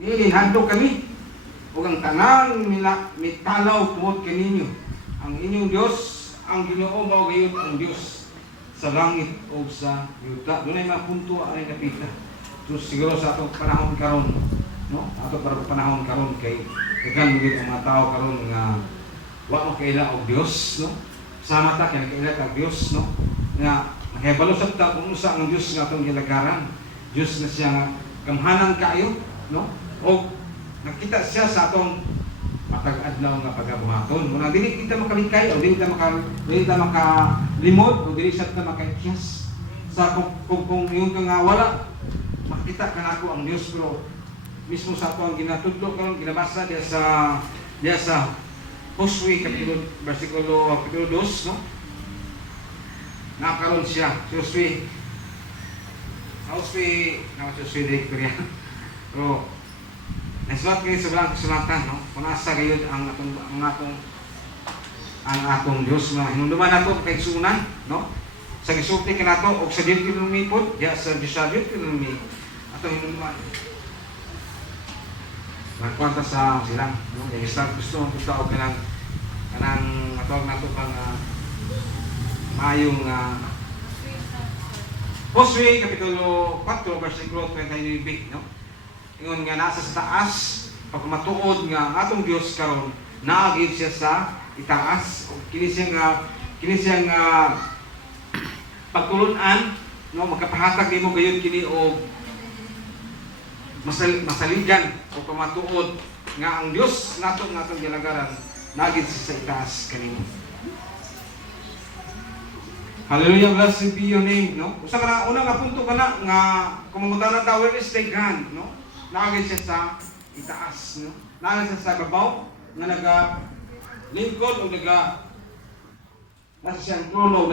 Niinin handog kami. Ug ang tanan nila mitalaw tungod kaninyo. Ang inyong Dios, ang Ginoo mao gayud ang Dios sa langit o sa yuta. Dunay mga punto ang kapita. So siguro sa atong panahon karon, no? Ato para panahon karon kay daghan gid ang mga tao karon nga wa mo kaila og Dios, no? Sama ta kay kaila kag Dios, no? Nga nakahibalo sa ta kung usa ang Dios nga atong gilagaran. Dios na siya nga gamhanan kaayo, no? O nakita siya sa atong matag-adlaw nga pagabuhaton. Muna dili kita makalikay o dili kita makalimot o dili siya kita makaikyas. Sa kung yung nga wala makita kanako ang Dios, pero mismo sa ato ang ginatudlo karon ginabasa diya sa Josue kapitulo 2, no? Nakaroon siya Josue di Korea. Pero nasulat kayo sa balang kasulatan, no? Kung nasa gayon ang atong Diyos na hinunduman nato kay sunan, no? Sa gisulti ka nato o sa Deuteronomy po, diya sa Deuteronomy atong hinunduman. Nagkwanta sa silang, no? Yung start gusto mong tawag ka ng matawag nato pang mayong Josue kapitulo 4 versikulo 29, no? Ingon nga nasa sa taas pag matuod nga atong Dios karon naagid siya sa itaas. Kini siya nga pagtulun-an, no? Magkapahatag nimo gayud kini og masaligan o pamatuod nga ang Dios nato nga atong gilagaran naagid siya sa itaas kanimo. Hallelujah, blessed be your name, no? Usa ka na una nga punto kana nga kumutan ta where is thy God, no? Naagid siya sa itaas, no? Naagid siya sa babaw nga naga lingkod o nasa siyang trono,